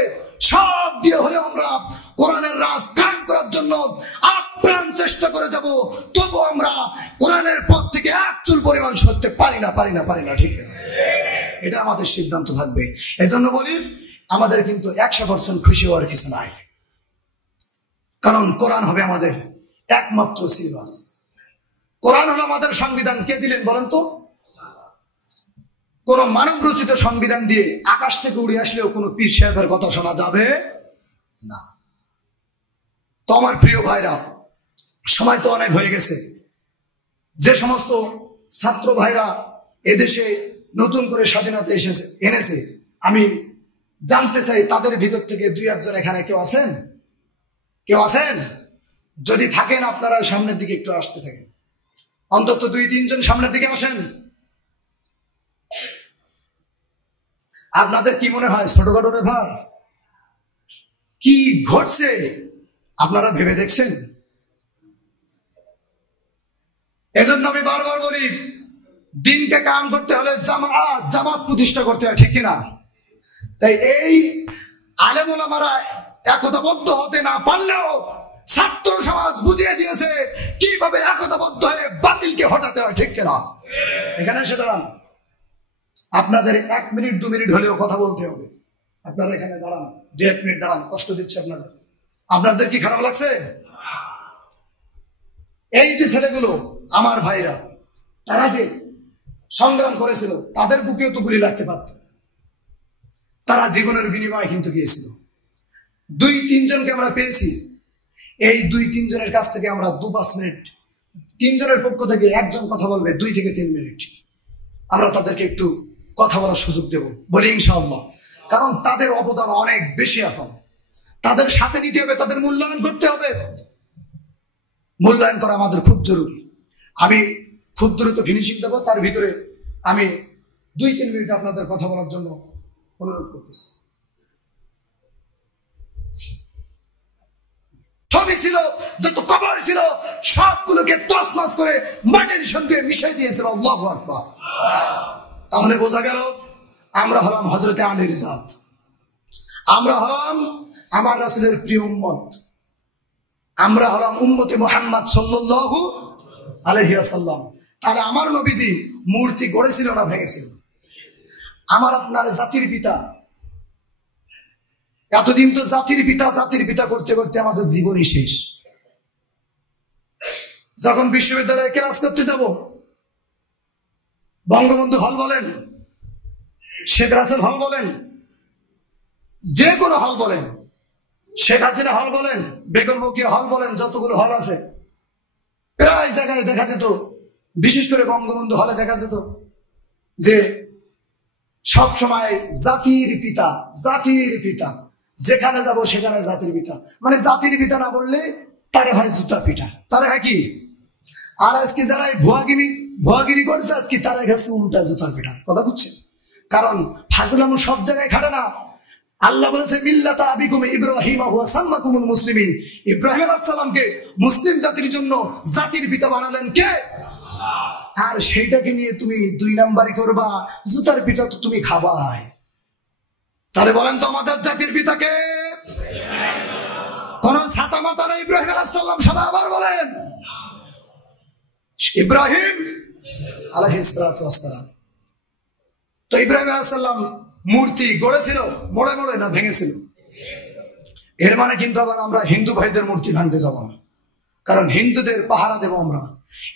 সব দিয়ে হলে আমরা কোরআনের রাজ কায়েম করার জন্য আপ্রাণ চেষ্টা করে যাব। তবু আমরা কোরআনের পথ থেকে এক চুল পরিমাণ সরতে পারি না, ঠিক না? এটা আমাদের সিদ্ধান্ত থাকবে। এজন্য বলি, আমাদের কিন্তু 100% খুশি হওয়ার কিছু নাই, কারণ কোরআন হবে আমাদের একমাত্র সিলেবাস। কোরআন হলো আমাদের সংবিধান। কে দিলেন বলেন তো? কোন মানব রচিত সংবিধান দিয়ে আকাশ থেকে উড়ে আসলেও কোন পীর সাহেবের কথা শোনা যাবে না। তো আমার প্রিয় ভাইরা, সময় তো অনেক হয়ে গেছে। যে সমস্ত ছাত্র ভাইরা এদেশে নতুন করে স্বাধীনতা এনেছে, আমি জানতে চাই তাদের ভিতর থেকে 2-1 এখানে কেউ আছেন? যদি থাকেন, আপনারা সামনের দিকে একটু আসতে থাকেন। অন্তত 2-3 জন সামনের দিকে আসেন। আপনাদের কি মনে হয় ছোটখাটো ব্যাপার? কি ঘটছে আপনারা ভেবে দেখছেন? এজন্য আমি বারবার বলি, দিনকে কায়েম করতে হলে জামাত প্রতিষ্ঠা করতে হয়, ঠিক কিনা? তাই এই আলেম ওলামারা একতাবদ্ধ হতে না পারলেও ছাত্র সমাজ বুঝিয়ে দিয়েছে কিভাবে একতাবদ্ধ হয়ে বাতিলকে হটাতে হয়, ঠিক কিনা? এখানে সেটা আপনাদের 1 মিনিট 2 মিনিট হলেও কথা বলতে হবে। আপনারা এখানে দাঁড়ান, 2-1 মিনিট দাঁড়ান, কষ্ট দিচ্ছে আপনাদের কি খারাপ লাগছে? এই যে ছেলেগুলো আমার ভাইরা, তারা যে সংগ্রাম করেছিল, তাদের বুকেও তো গুলি লাগতে পারত। তারা জীবনের বিনিময়ে কিন্তু গিয়েছিল। 2-3 জনকে আমরা পেয়েছি। এই 2-3 জনের কাছ থেকে আমরা 2-5 মিনিট, 3 জনের পক্ষ থেকে 1 জন কথা বলবে 2 থেকে 3 মিনিট, আমরা তাদেরকে একটু কথা বলার সুযোগ দেব, বলি ইনশাআল্লাহ। কারণ তাদের অবদান অনেক বেশি। এখন তাদের সাথে নিতে হবে, তাদের মূল্যায়ন করতে হবে। মূল্যায়ন করা আমাদের খুব জরুরি। আমি খুব দ্রুত ফিনিশিং দেবো, তার ভিতরে আমি 2-3 মিনিট আপনাদের কথা বলার জন্য অনুরোধ করতেছি। ছবি ছিল, যত কবর ছিল, সবগুলোকে তছনছ করে মাটির সঙ্গে মিশিয়ে দিয়েছিল। আল্লাহু আকবার। তাহলে বোঝা গেল আমরা হলাম হযরতে আলীর জাত, আমরা হলাম আমার রাসূলের প্রিয় উম্মত, আমরা হলাম উম্মতে মুহাম্মদ সাল্লাল্লাহু আলাইহি ওয়াসাল্লাম। তাহলে আমার নবীজি মূর্তি গড়েছিল না ভেঙেছিল? আমার আপনার জাতির পিতা। এতদিন তো জাতির পিতা করতে করতে আমাদের জীবনই শেষ। যখন বিশ্ববিদ্যালয়ে ক্লাস করতে যাব, বঙ্গবন্ধু হল বলেন, শেখ রাসেল হল বলেন, যে কোনো হল বলেন, শেখ হাসিনা হল বলেন, বেগম রোকেয়া হল বলেন, যতগুলো হল আছে প্রায় জায়গায় দেখা যেত, বিশেষ করে বঙ্গবন্ধু হলে দেখা যেত যে সব সময় জাতির পিতা, যেখানে যাব সেখানে জাতির পিতা। মানে জাতির পিতা না বললে তারা হয় জুতা পিটা, তারা হয় কি? আর আজকে যারা ভুয়াগিরি করছে, আজকে তারা গেছে উল্টা জুতার পিঠা। কথা বুঝছেন? কারণ ফাজলামু সব জায়গায় খাটে না। আল্লাহ বলেছে মিল্লাতা আবিকুম ইব্রাহিম ওয়া সাম্মাকুমুল মুসলিমিন। ইব্রাহিম আলাইহিস সালামকে মুসলিম জাতির জন্য জাতির পিতা বানালেন কে? আর সেইটাকে নিয়ে তুমি 2 নাম্বারই করবা, জুতার পিঠা তো তুমি খাবাই। তাহলে বলেন তো আমাদের জাতির পিতাকে? কোন ছাতা মাতা নেই। ইব্রাহিম আলাইহিস সালাম সবাই আবার বলেন ইব্রাহিম আলাইহিস সালাতু ওয়াস সালাম। তো ইব্রাহিম আলাইহিস সালাম মূর্তি গড়েছিল মোড়ে মোড়ে, না ভেঙেছিল? এর মানে কিন্তু আবার আমরা হিন্দু ভাইদের মূর্তি ভাঙতে যাব না, কারণ হিন্দুদের পাহারা দেব আমরা।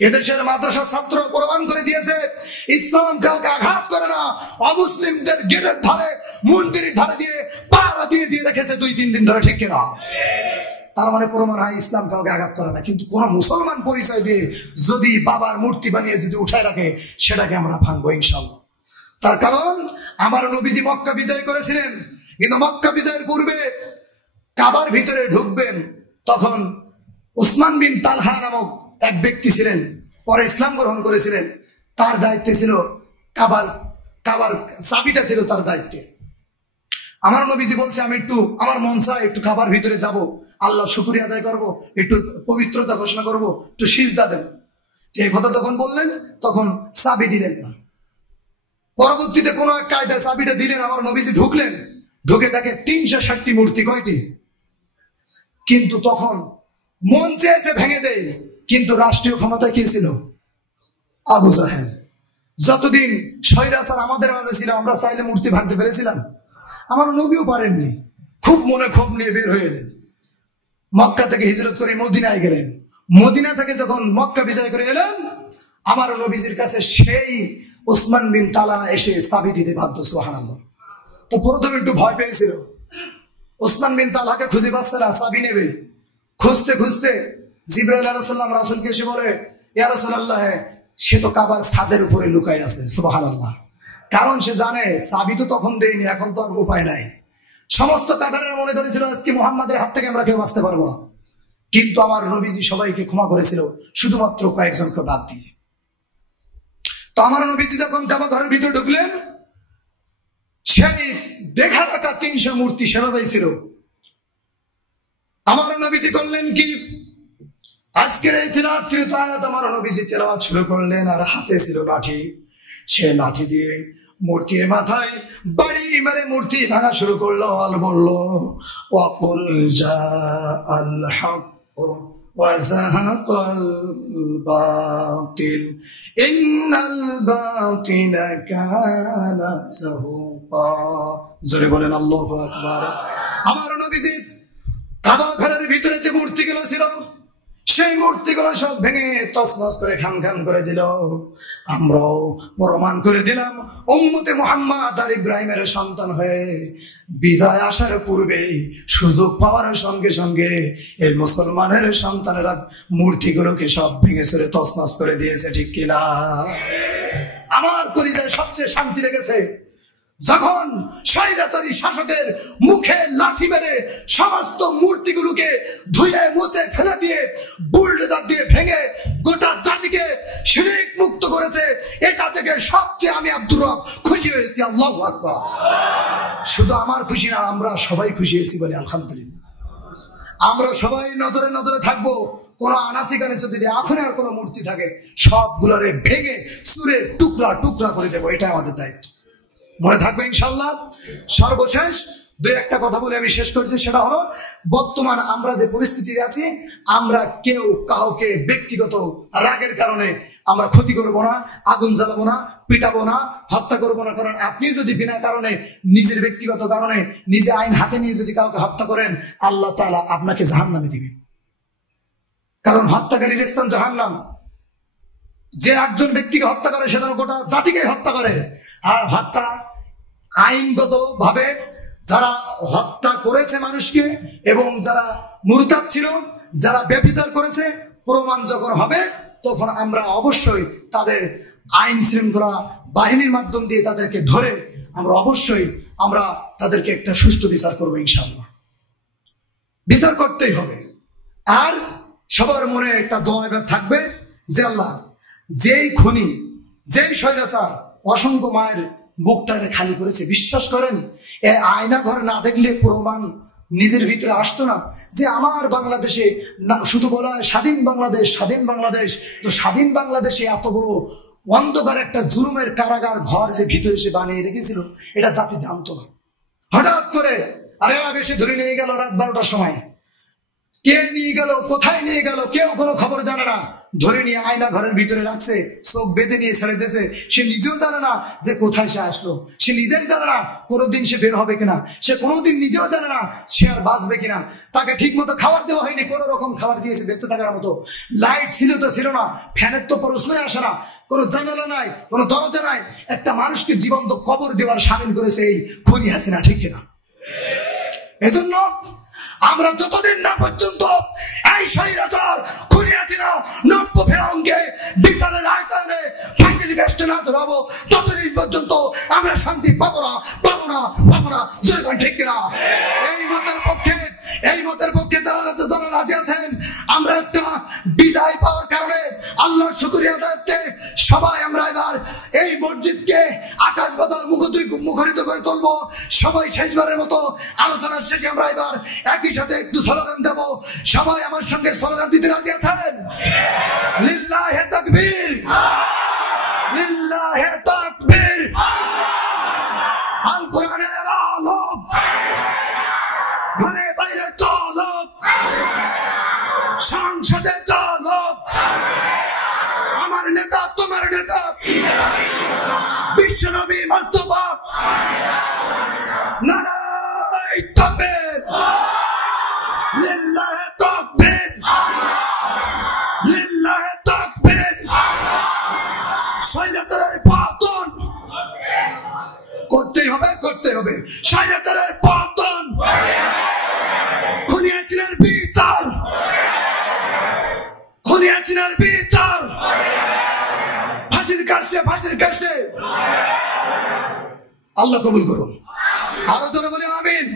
এদেশের মাদ্রাসা ছাত্র প্রমাণ করে দিয়েছে ইসলাম কাউকে আঘাত করে না। অমুসলিমদের গেটের ধারে, মন্দিরের ধারে দিয়ে পাহারা দিয়ে রেখেছে 2-3 দিন ধরে, ঠিক কিনা? তার মানে প্রমাণ হয় ইসলাম কাউকে আঘাত করে না। কিন্তু কোন মুসলমান পরিচয় দিয়ে যদি বাবার মূর্তি বানিয়ে যদি উঠায় রাখে, সেটাকে আমরা ভাঙবো ইনশাআল্লাহ। তার কারণ আমার নবীজি মক্কা বিজয় করেছিলেন, কিন্তু মক্কা বিজয়ের পূর্বে কাবার ভিতরে ঢুকবেন, তখন উসমান বিন তালহা নামক এক ব্যক্তি ছিলেন, পরে ইসলাম গ্রহণ করেছিলেন। তার দায়িত্বে ছিল কাবার চাবিটা ছিল তার দায়িত্বে। আমার নবীজি বলছে আমি একটু, আমার মন চায় একটু কাবার ভিতরে যাব, আল্লাহ শুকরিয়া আদায় করব, একটু পবিত্রতা ঘোষণা করব, একটু সিজদা দেব। এই কথা যখন বললেন, তখন চাবি দিলেন না। পরবর্তীতে কোন এক কায়দায় চাবিটা দিলেন, আমার নবীজি ঢুকলেন, ঢুকে দেখে 360টি মূর্তি। কয়টি? কিন্তু তখন মন চেয়েছে ভেঙে দেয়, কিন্তু রাষ্ট্রীয় ক্ষমতায় কে ছিল? আবু জাহেল। যতদিন স্বৈরাচার আমাদের মাঝে ছিল, আমরা চাইলে মূর্তি ভাঙতে পেরেছিলাম? আমার নবীও পারেননি। খুব মনে ক্ষোভ নিয়ে বের হয়ে এলেন, মক্কা থেকে হিজরত করে মদিনায় গেলেন। মদিনা থেকে যখন মক্কা বিজয় করে এলেন, আমার নবীজির কাছে সেই উসমান বিন তালা এসে চাবি দিতে বাধ্য। সুবহানাল্লাহ। তো প্রথমে একটু ভয় পেয়েছিল, উসমান বিন তালহাকে খুঁজে পাচ্ছে না, চাবি নেবে। খুঁজতে খুঁজতে জিবরাইল আলাইহিস সালাম রাসূলকে এসে বলে, ইয়া রাসূলুল্লাহ, সে তো কাবার ছাদের উপরে লুকায় আছে। সুবহানাল্লাহ। কারণ সে জানে চাবি তো তখন দেয়নি, এখন তো আর উপায় নাই। সমস্ত কাফেররা মনে করেছিল আজকে মুহাম্মাদের হাত থেকে আমরা কেউ বাঁচতে পারবো না, কিন্তু আমার নবীজি সবাইকে ক্ষমা করেছিল, শুধুমাত্র কয়েকজনকে বাদ দিয়ে। তো আমার নবীজি যখন কাবা ঘরের ভিতরে ঢুকলেন, সেই দেখা টাকা 300 মূর্তি সেভাবেই ছিল। আমার নবীজি করলেন কি, আজকের এই তিলাওয়াতকৃত আয়াত আমার নবীজি তেলাওয়াত শুরু করলেন, আর হাতে ছিল লাঠি। সে লাঠি দিয়ে মূর্তির মাথায় বাড়ি মেরে মূর্তি ভাঙা শুরু করলো। আর বলল, ওয়াকুল জাআল হক وزهق الباطل إن الباطل كان زهوقا জোরে বলেন আল্লাহু আকবার। আমার নবীজি কাবা ঘরের ভিতরে যে মূর্তিগুলো ছিল সেই মূর্তিগুলো সব ভেঙে তছনছ করে খান খান করে দিল। আমরাও প্রমাণ করে দিলাম উম্মতে মুহাম্মদ আর ইব্রাহিমের সন্তান হয়ে বিজয় আসার পূর্বে সুযোগ পাওয়ার সঙ্গে সঙ্গে এই মুসলমানের সন্তানেরা মূর্তিগুলোকে সব ভেঙে চুরে তছনছ করে দিয়েছে, ঠিক কিনা? আমার কলিজায় সবচেয়ে শান্তি লেগেছে যখন স্বৈরাচারী শাসকের মুখে লাঠি মেরে সমস্ত মূর্তিগুলোকে ধুয়ে মুছে ফেলে দিয়ে বুলডোজার দিয়ে ভেঙে গোটা জাতিকে শিরক মুক্ত করেছে। এটা থেকে সবচেয়ে আমি আব্দুর রব খুশি হয়েছি। আল্লাহু আকবার। শুধু আমার খুশি না, আমরা সবাই খুশি হয়েছি বলে আলহামদুলিল্লাহ। আমরা সবাই নজরে নজরে থাকবো, কোন আনাচি কানাচি যদি এখন আর কোন মূর্তি থাকে সবগুলোরে ভেঙে চুরে টুকরা টুকরা করে দেবো, এটা আমাদের দায়িত্ব। মনে থাকবে ইনশাল্লাহ। সর্বশেষ দুই একটা কথা বলে আমি শেষ করছি, সেটা হলো বর্তমান আমরা যে পরিস্থিতিতে আছি, আমরা কেউ কাউকে ব্যক্তিগত রাগের কারণে আমরা ক্ষতি করবো না, আগুন জ্বালাবো না, পিটাবো না, হত্যা করবো না। কারণ আপনি যদি বিনা কারণে নিজের ব্যক্তিগত কারণে নিজে আইন হাতে নিয়ে যদি কাউকে হত্যা করেন, আল্লাহ তাআলা আপনাকে জাহান্নামে দিবেন। কারণ হত্যাকারীর স্থান জাহান্নাম। যে একজন ব্যক্তিকে হত্যা করে সে যেন গোটা জাতিকে হত্যা করে। আর হত্যা আইনগত ভাবে যারা হত্যা করেছে মানুষকে এবং যারা মুরতাদ ছিল, যারা ব্যভিচার করেছে, প্রমাণ যখন হবে তখন আমরা অবশ্যই তাদের আইন শৃঙ্খলা বাহিনীর মাধ্যম দিয়ে তাদেরকে ধরে আমরা অবশ্যই তাদেরকে একটা সুষ্ঠু বিচার করবো ইনশাআল্লাহ। বিচার করতেই হবে। আর সবার মনে একটা দোয়া থাকবে যে আল্লাহ, যেই খুনি, যেই স্বৈরাচার অসংখ্য মায়ের বুকটা খালি করেছে, বিশ্বাস করেন এই আয়না ঘর না দেখলে প্রমাণ নিজের ভিতরে আসতো না যে আমার বাংলাদেশে শুধু বলা হয় স্বাধীন বাংলাদেশ, স্বাধীন বাংলাদেশ। তো স্বাধীন বাংলাদেশে এত বড় অন্ধকার একটা জুলুমের কারাগার ঘর যে ভিতরে সে বানিয়ে রেখেছিল, এটা জাতি জানতো না। হঠাৎ করে আরে বেশি ধরে নিয়ে গেল রাত 12টার সময়, কে নিয়ে গেল, কোথায় নিয়ে গেল, কেউ কোনো খবর জানে না। ধরে নিয়ে আয়না ঘরের ভিতরে রাখছে, চোখ বেঁধে নিয়ে ছেড়ে দিয়েছে। সে নিজেও জানে না যে কোথায় সে আসলো, সে নিজেই জানে না কোনোদিন সে বের হবে কিনা, সে কোনোদিন নিজেও জানে না সে আর বাঁচবে কিনা। তাকে ঠিক মতো খাবার দেওয়া হয়নি, কোন রকম খাবার দিয়েছে বেঁচে থাকার মতো। লাইট ছিল তো ছিল না, ফ্যানের তো প্রশ্নই আসে না, কোনো জানালা নাই, কোনো দরজা নাই। একটা মানুষকে জীবন্ত কবর দেওয়ার সামিল করেছে এই খুনি হাসিনা, ঠিক কিনা? এজন্য আমরা যতদিন না পর্যন্ত এই স্বৈরাচার খুনি হাসিনা নব্য ফেরাউনকে বিচারের আয়তানে ফাঁসির কাষ্টে না চড়াবো, ততদিন পর্যন্ত আমরা শান্তি পাবো না, পাবো না, পাবো না। ঠিক কিনা? এই মতের পক্ষে যারা রাজি আছেন, আমরা একটা বিজয় পাওয়ার কারণে আল্লাহর শুকরিয়া আদায়ে সবাই আমরা এবার এই মসজিদকে আকাশ বাতাস মুখরিত করে তুলবো। সবাই শেষবারের মতো আলোচনার শেষে আমরা এবার একই সাথে একটু স্লোগান দেব। সবাই আমার সঙ্গে স্লোগান দিতে রাজি আছেন? লিল্লাহে তাকবীর, লিল্লাহে তাকবীর, আল কোরআনের আলো, ঘরে বাইরে চলো, সংসদে চলো, আমার নেতা তোমার নেতা বিশ্বনবী মুস্তাফা, নারায়ে তাকবীর, লিল্লাহে তাকবীর, লিল্লাহে তাকবীর। স্বৈরাচারের পতন করতেই হবে, করতে হবে। স্বৈরাচারের পতন, খুনি হাসিনার বিচার, খুনি হাসিনার বিচার, ফাঁসির কাছে, ফাঁসির কাছে। আল্লাহ কবুল করুন। আরো জোরে বলি আমিন।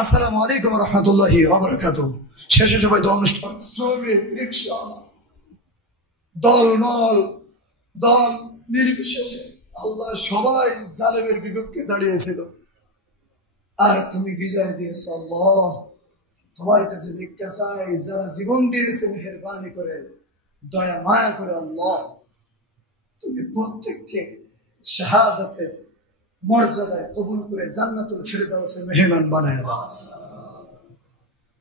আসসালামু আলাইকুম ওয়া রাহমাতুল্লাহি ওয়া বারাকাতুহু। শেষে সবাই দোয়া অনুষ্ঠান, শ্রমিক, রিকশা, দলমল, দল নির্বিশেষে আল্লাহ সবাই জালেমের বিপক্ষে দাঁড়িয়েছিল, আর তুমি বিজয় দিয়েছ। আল্লাহ তোমার কাছে ভিক্ষা চাই, যারা জীবন দিয়েছে মেহেরবানি করে, দয়া মায়া করে আল্লাহ তুমি প্রত্যেককে শাহাদাতের মর্যাদায় কবুল করে জান্নাতুল ফিরদাউসে মেহমান বানায় দাও।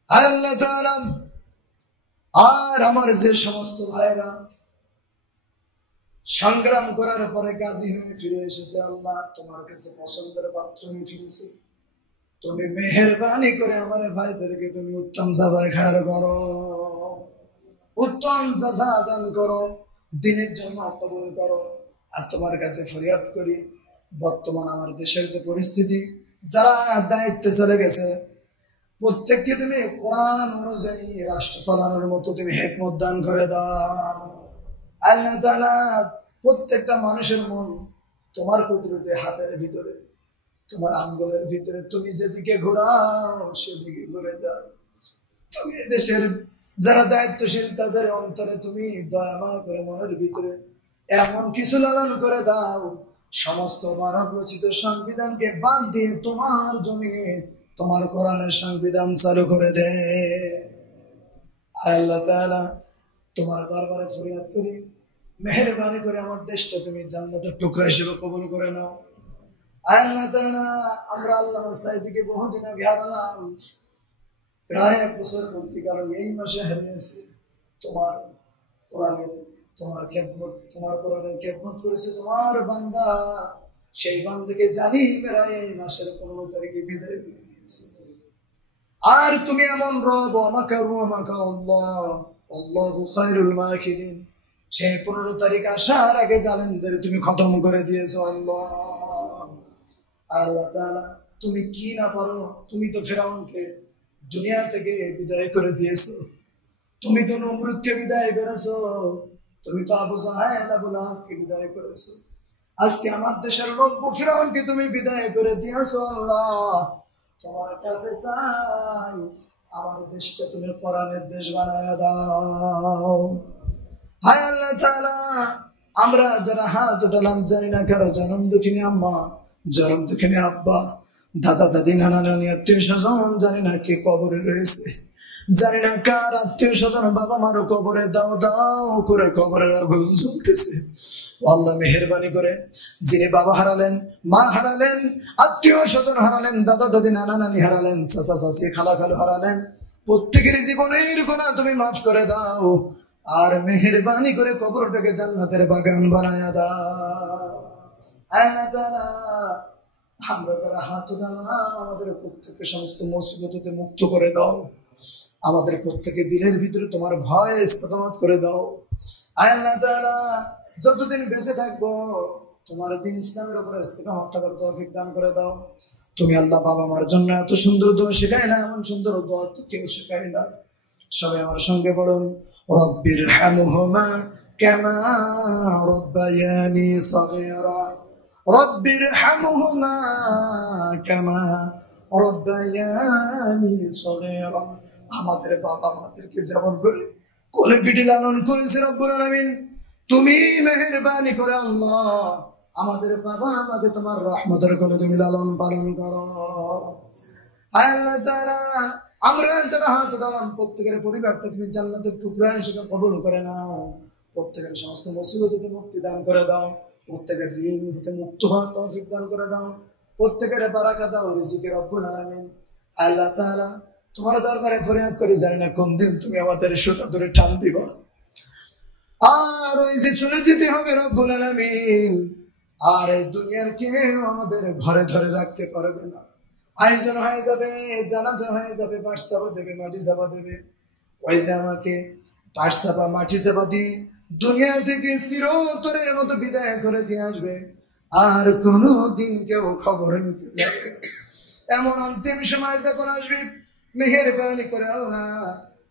আল্লাহ তাআলা আর আমার যে সমস্ত ভাইরা সংগ্রাম করার পরে গাজী হয়ে ফিরে এসেছে, আল্লাহ তোমার কাছে পছন্দের পাত্র হয়ে ফিরেছে, তুমি মেহেরবানি করে আমার ভাইদেরকে তুমি উত্তম সাজায় খায়ার করো, উত্তম সাজা দান করো, দিনের জন্য কবুল করো। আর তোমার কাছে ফরিয়াদ করি, বর্তমান আমার দেশের যে পরিস্থিতি, যারা দায়িত্বে চলে গেছে প্রত্যেককে তুমি কোরআন অনুযায়ী রাষ্ট্র চালানোর মতো তুমি হিকমত দান করে দাও। আল্লাহ তাআলা প্রত্যেকটা মানুষের মন তোমার কুদরতে হাতের ভিতরে, তোমার আঙ্গুলের ভিতরে, তুমি যেদিকে ঘোরাও সেদিকে ঘুরে যাও। তুমি দেশের যারা দায়িত্বশীল তাদের অন্তরে তুমি দয়াময় করে মনের ভিতরে এমন কিছু লালন করে দাও, সমস্ত মানব রচিত সংবিধানকে বাদ দিয়ে তোমার জমিনে তোমার কোরআনের সংবিধান চালু করে দে। আল্লাহ তাআলা তোমার দরবারে ফরিয়াদ করি, মেহেরবানি করে আমার দেশটা তুমি জান্নাতের টুকরা হিসেবে কবুল করে নাও। আল্লাহ তাআলা আমরা আল্লামা সাঈদীকে বহুদিন আগে হারালাম, প্রায় 1 বছর পূর্তিকাল এই মাসে হারিয়েছে। তোমার কোরআনের তোমার খেদমত, তোমার কোরআনের খেদমত করেছে তোমার বান্দা, সেই বান্দাকে জানি প্রায় এই মাসের 15 তারিখে বিদায় করে দিয়েছে। আর তুমি এমন রব, আমাকারু আমাকা আল্লাহ, আল্লাহু খায়রুল মাকিরিন, সেই 15 তারিখ আসার আগে জালেমদের তুমি খতম করে দিয়েছো আল্লাহ। আল্লাহ তাআলা তুমি কি না পারো, তুমি তো ফেরাউনকে দুনিয়া থেকে বিদায় করে দিয়েছো, তুমি তো নমরুদকে বিদায় করেছো, তুমি তো আবু জাহেল আবু লাহাবকে বিদায় করেছো, আজকে আমার দেশের রব্বু ফিরাউনকে তুমি বিদায় করে দিয়েছো আল্লাহ। তোমার কাছে চাই আমার দেশটা তুমি কোরআনের দেশ বানায় দাও। হায় আল্লাহ তাআলা, আমরা যারা হাত উঠালাম জানি না কারো জনম দুঃখিনী আম্মা, জনম দুঃখিনী আব্বা, দাদা দাদি নানা নানি আত্মীয় স্বজন জানি না কে কবরে রয়েছে, জানি না কার আত্মীয় স্বজন বাবা মারও কবরে দাও দাও করে কবরের আগুন জ্বলতেছে। আল্লাহ মেহেরবানি করে যিনি বাবা হারালেন, মা হারালেন, আত্মীয় স্বজন হারালেন, দাদা দাদি নানা নানি হারালেন, চাচা চাচি খালা খালু হারালেন, প্রত্যেকের জীবনের গুনাহ তুমি মাফ করে দাও। আর মেহেরবানি করে কবরটাকে জান্নাতের বাগান বানায়া দাও। আল্লাহ তাআলা আমরা যারা হাত উঠালাম আমাদের প্রত্যেককে সমস্ত মুসিবত হতে মুক্ত করে দাও, আমাদের প্রত্যেকের দিলের ভিতরে তোমার ভয় ইস্তেকামত করে দাও। আল্লাহ তাআলা যতদিন বেঁচে থাকবো তোমার দিন ইসলামের উপর ইস্তেকামত থাকার তৌফিক দান করে দাও। তুমি আল্লাহ বাবা মার জন্য এত সুন্দর দোয়া শেখাই না, এমন সুন্দর দোয়া তো কেউ শেখাই না। সবাই আমার সঙ্গে পড়ুন, রব্বির হামহুমা কামা রব্বায়ানি সগীরা, রব্বির হামহুমা কামা রব্বায়ানি সগীরা। আমাদের বাবা মাদেরকে যেমন করে কোলে পিঠে লালন করেছে রব্বুল আলামিন, তুমি মেহেরবানি করে আল্লাহ আমাদের বাবা আমাকে তোমার রহমতের কোলে তুমি লালন পালন করো। আল্লাহ তাআলা আমরা যারা হাত উঠালাম প্রত্যেকের পরিবারটা তুমি জান্নাতের টুকরা হিসেবে কবুল করে নাও, প্রত্যেকের সমস্ত মুসিবত হতে মুক্তি দান করে দাও, প্রত্যেকের ঋণ হতে মুক্ত হওয়ার তৌফিক দান করে দাও, প্রত্যেকের বারাকা দাও রিজিকে রব্বুল আলামিন। আল্লাহ তাআলা তোমার দরবারে ফরিয়াদ করি, জানি না কোন দিন তুমি আমাদের সুতা ধরে টান দিবা আর ওই যে চলে যেতে হবে রব্বুল আলামিন। আর এই দুনিয়ার কেউ আমাদের ঘরে ধরে রাখতে পারবে না, আয়োজন হয়ে যাবে, জানাজা হয়ে যাবে, বাস চাপা দেবে, মাটি চাপা দেবে, ওই যে আমাকে পাট চাপা মাটি চাপা দিয়ে দুনিয়া থেকে চিরতরের মতো বিদায় করে দিয়ে আসবে, আর কোনো দিন কেউ খবর নিতে যাবে। এমন অন্তিম সময় যখন আসবে, মেহেরবানি করে আল্লাহ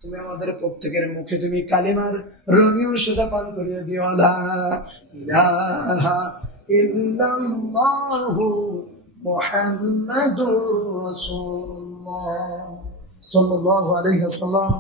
তুমি আমাদের প্রত্যেকের মুখে তুমি কালিমার রমিও সুধা পান করিয়ে দিও। লা ইলাহা ইল্লাল্লাহু মুহাম্মাদুর রাসূলুল্লাহ সাল্লাল্লাহু আলাইহি ওয়াসাল্লাম।